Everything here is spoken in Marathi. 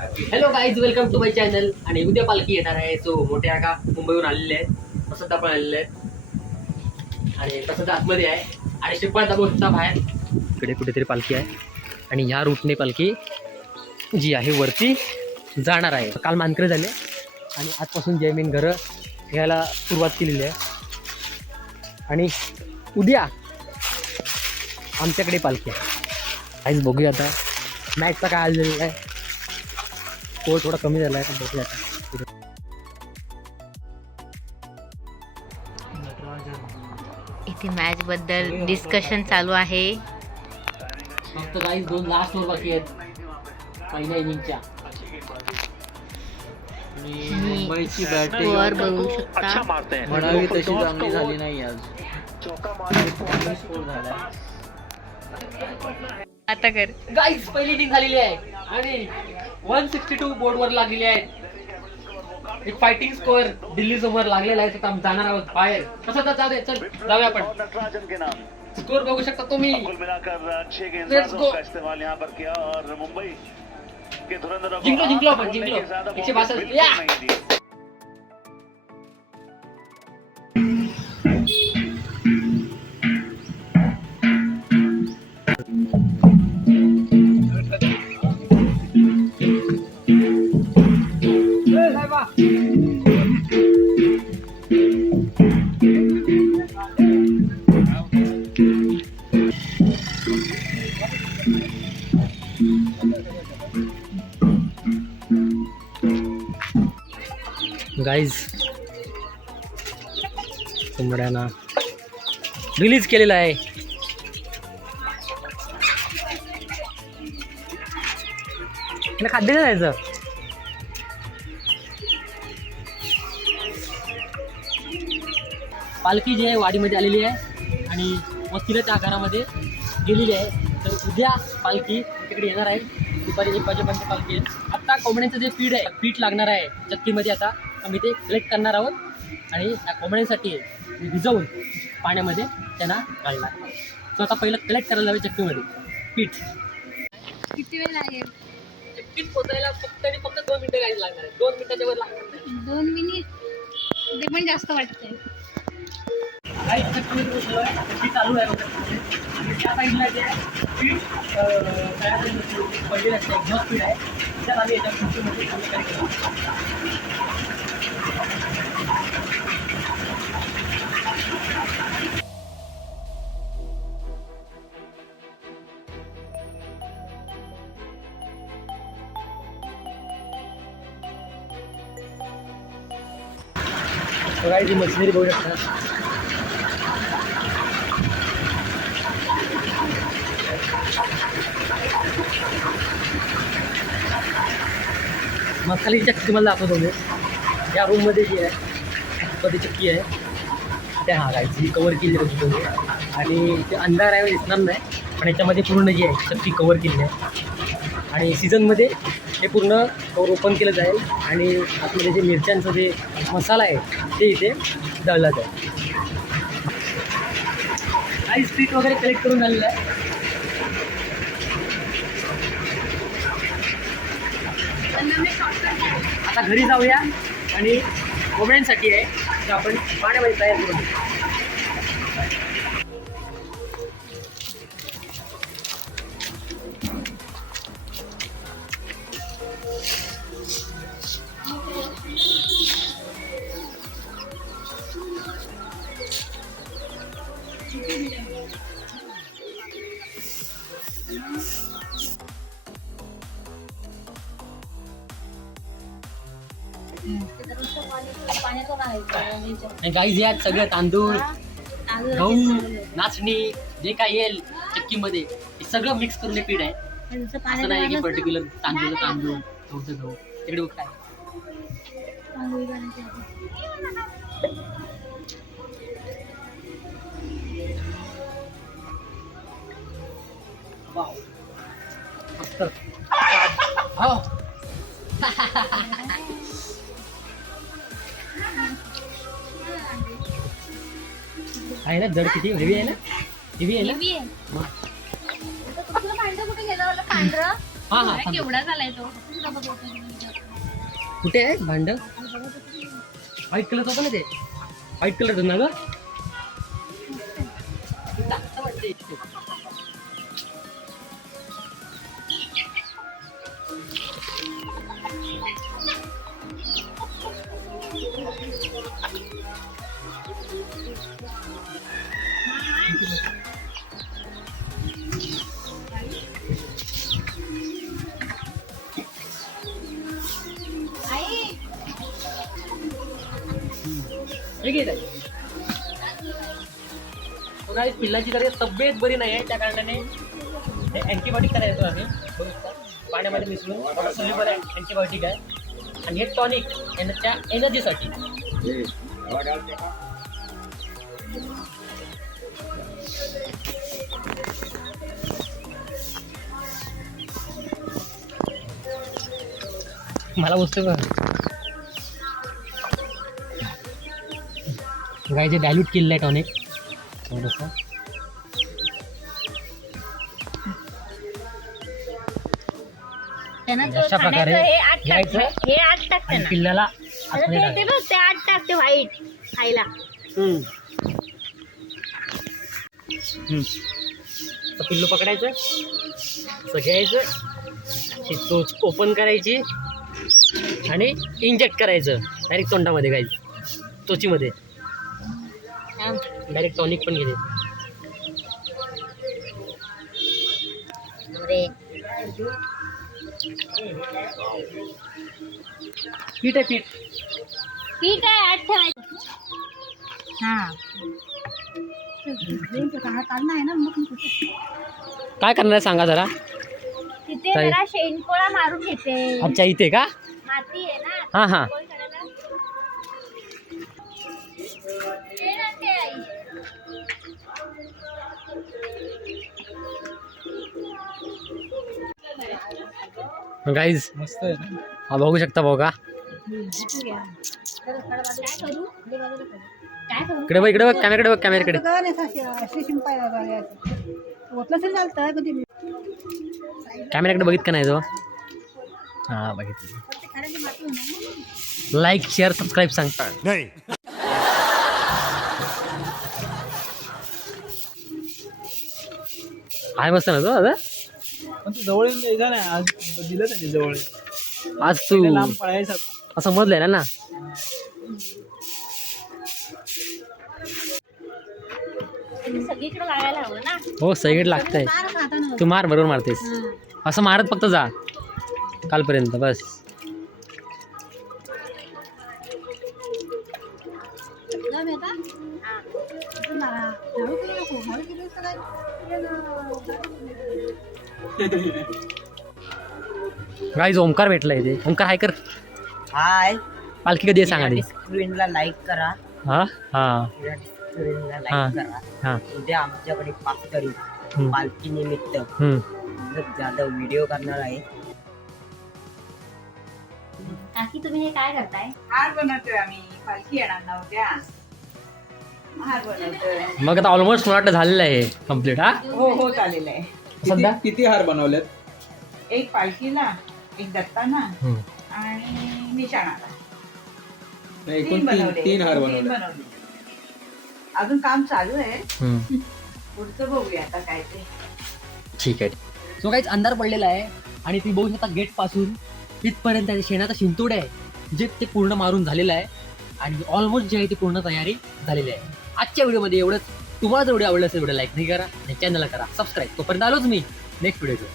Hello guys, welcome to my channel. आणि उद्या पालखी येणार आहे. सो मोठ्या का मुंबईहून आलेले आहेत, प्रसिद्ध पण आलेले आहेत आणि प्रसिद्ध आतमध्ये आहे आणि श्रीपाद दाबोचा बाहेर इकडे कुठेतरी पालखी आहे. आणि ह्या रूटने पालखी जी आहे वरती जाणार आहे. काल मानकरे झाले आणि आजपासून जयमीन घरं घ्यायला सुरुवात केलेली आहे. आणि उद्या आमच्याकडे पालखी आहे. काहीच बघूया आता मॅचचा काय आलेला आहे. स्कोर थोडा कमी झाला आहे पण बघूया आता. इथे मॅच बद्दल डिस्कशन चालू आहे. फक्त गाईज 2 लास्ट ओव्हर बाकी आहेत पहिल्या इनिंगच्या. मुंबईची बॅटिंग स्कोअर बघू शकता. म्हणावी तशी चांगली झाली नाही आज. स्कोर झाला. आता कर. गाईज पहिली इनिंग झालेली आहे आणि 162 बोर्डवर लागलेली आहे. एक फायटिंग स्कोअर दिल्ली समोर लागलेला आहे. तर आम्ही जाणार आहोत बाहेर. कसं तर जाऊया, चल जाऊया आपण. स्कोअर बघू शकता तुम्ही. Let's go. जिंकलो आपण, जिंकलो 162. या गाईज, कोंबड्यांना रिलीज केलेला आहे. खाद्य नाही जायचं. पालखी जी आहे वाडीमध्ये आलेली आहे आणि वस्तीला त्या घरामध्ये गेलेली आहे. तर उद्या पालखी तिकडे येणार आहे. दुपारी 1 वाजेपर्यंत पालखी आहे. आता कोंबड्यांचं जे पीठ लागणार आहे चक्कीमध्ये, आता आम्ही ते कलेक्ट करणार आहोत आणि त्या कोंबड्यांसाठी भिजवून पाण्यामध्ये त्यांना घालणार. सो आता पहिलं कलेक्ट करायला जावे चक्कीमध्ये पीठ. किती वेळ लागेल? पीठ पोचायला फक्त आणि फक्त 2 मिनिटं गाडी लागणार आहे. 2 मिनिटाच्या वर लागणार. 2 मिनिट ते पण जास्त वाटतंय. काही चक्कीमध्ये बसलो आहे, पीठ चालू आहे वगैरे. आणि त्या साईडला जे पीठ पडलेलं असतं, एक्झॉस्ट पीठ आहे. त्यात आम्ही याच्या चक्कीमध्ये केलं. बघा जी मशिनरी बघू शकता. मसाल्याची चक्की तुम्हाला दाखवतो मी. या रूममध्ये जी आहे मध्ये चक्की आहे त्या हा गायची कवर केली बघतो मी. आणि ते अंधार आहे दिसणार नाही पण याच्यामध्ये पूर्ण जी आहे चक्की कवर केली आहे. आणि सीझनमध्ये हे पूर्ण कवर ओपन केलं जाईल आणि आतमध्ये जे मिरच्यांचं जे मसाला आहे ते इथे दळला जाईल. काही स्ट्रीट वगैरे कलेक्ट करून झालेलं आहे. आता घरी जाऊया आणि कोंबड्यांसाठी आहे तर आपण पाण्यामध्ये तयार करू. आणि गाईज यात सगळं तांदूळ, गहू, नाचणी जे काय येईल चक्कीमध्ये हे सगळं मिक्स करून हे पीठ आहे. असं नाही की पर्टिक्युलर तांदूळ थोडंसं गहू. तिकडे काय वाव मस्त. हो आहे ना. जड किती हेवी आहे ना. हेवी आहे ना. पांढरं कुठे गेलं? पांढरं हा हा केवढा झालाय तो. कुठे आहे भांड? व्हाईट कलर होतं ना ते, व्हाईट कलर होतं ना ग. लागतं वाटतं इथे. हे घे ताई. उन्हाळी पिल्लाची जर तब्येत बरी नाही आहे त्या कारणाने हे अँटीबायोटिक करायचो आम्ही बघू शकता. पाण्यामध्ये मिसळून सोल्युबल अँटीबायोटिक आहे आणि हे टॉनिक त्या एनर्जीसाठी. मला वस्तू गायचे डायल्यूट केलेलं आहे टॉनिक थोडंसं. अशा प्रकारे घ्यायचं हे आठ टाकते आणि ना. पिल्लाला आता आतमध्ये ते ते बघ ते आठ टाकते व्हाईट खायला. तर पिल्लू पकडायचं, असं घ्यायचं, अशी चोच ओपन करायची आणि इंजेक्ट करायचं डायरेक्ट तोंडामध्ये गायचं चोचीमध्ये. डायरेक्ट टॉनिक पण घेते. पीठ आहे पीठ. ठीक आहे आठ ठेवायचं. हा काय करणार आहे सांगा जरा. तिथे ताई. जरा शेणपोळा मारून घेते. अच्छा इथे का? माती आहे ना. हां हां. पोळी करायला. शेण आणते आई. गाईज मस्त आहे ना. हा बघू शकता भाऊ का. काय करू? काय करू? इकडे बघ, इकडे बघ, कॅमेराकडे बघ, कॅमेराकडे. कॅमेराकडे बघित का नाही तो? हा बघितलं. लाईक शेअर सबस्क्राईब सांगता नाही. आहे मस्त ना तो दादा. पण तू जवळ येऊन द्यायचा नाही, आज दिलं त्यांनी जवळ. आज तू पहिले लांब पळायचा. असं समजलंय ना. सगळीकडे लागायला हवं ना. हो सगळीकडे लागतंय. तू मार, बरोबर मारतेस. असं मारत फक्त जा कालपर्यंत बस. गाईज ओमकार भेटला इथे. ओमकार हाय कर. हाय. पालखी कधी आहे सांगा आधी. स्क्रीनला लाईक करा. हा हा स्क्रीनला हा. लाईक करा. हा. उद्या आमच्याकडे 5 तारीख हम्म. पालखी निमित्त ज्यादा व्हिडिओ करणार आहे. काकी तुम्ही हे काय करताय? हार बनवतोय आम्ही. पालखी येणार ना उद्या. हार बनवतोय. मग आता ऑलमोस्ट मला वाटतं झालेलं आहे कम्प्लीट. हा हो झालेलं आहे. सध्या किती हार बनवलेत? एक पालखीला, एक दत्ताना हम्म. आणि निशाणाला. एकूण तीन हार बनवले. अजून काम चालू आहे. हम्म. पुढचं बघूया आता काय ते. ठीक आहे. सो काहीच अंधार पडलेला आहे आणि ती बघू शकता गेट पासून तिथपर्यंत शेणाचा शिंतोड आहे जे ते पूर्ण मारून झालेलं आहे आणि ऑलमोस्ट जे आहे ती पूर्ण तयारी झालेली आहे. आजच्या व्हिडिओमध्ये एवढंच. तुम्हाला जर व्हिडिओ आवडला असेल व्हिडिओ लाईक नाही करा आणि चॅनलला करा सबस्क्राईब. तोपर्यंत आलोच मी नेक्स्ट व्हिडिओ.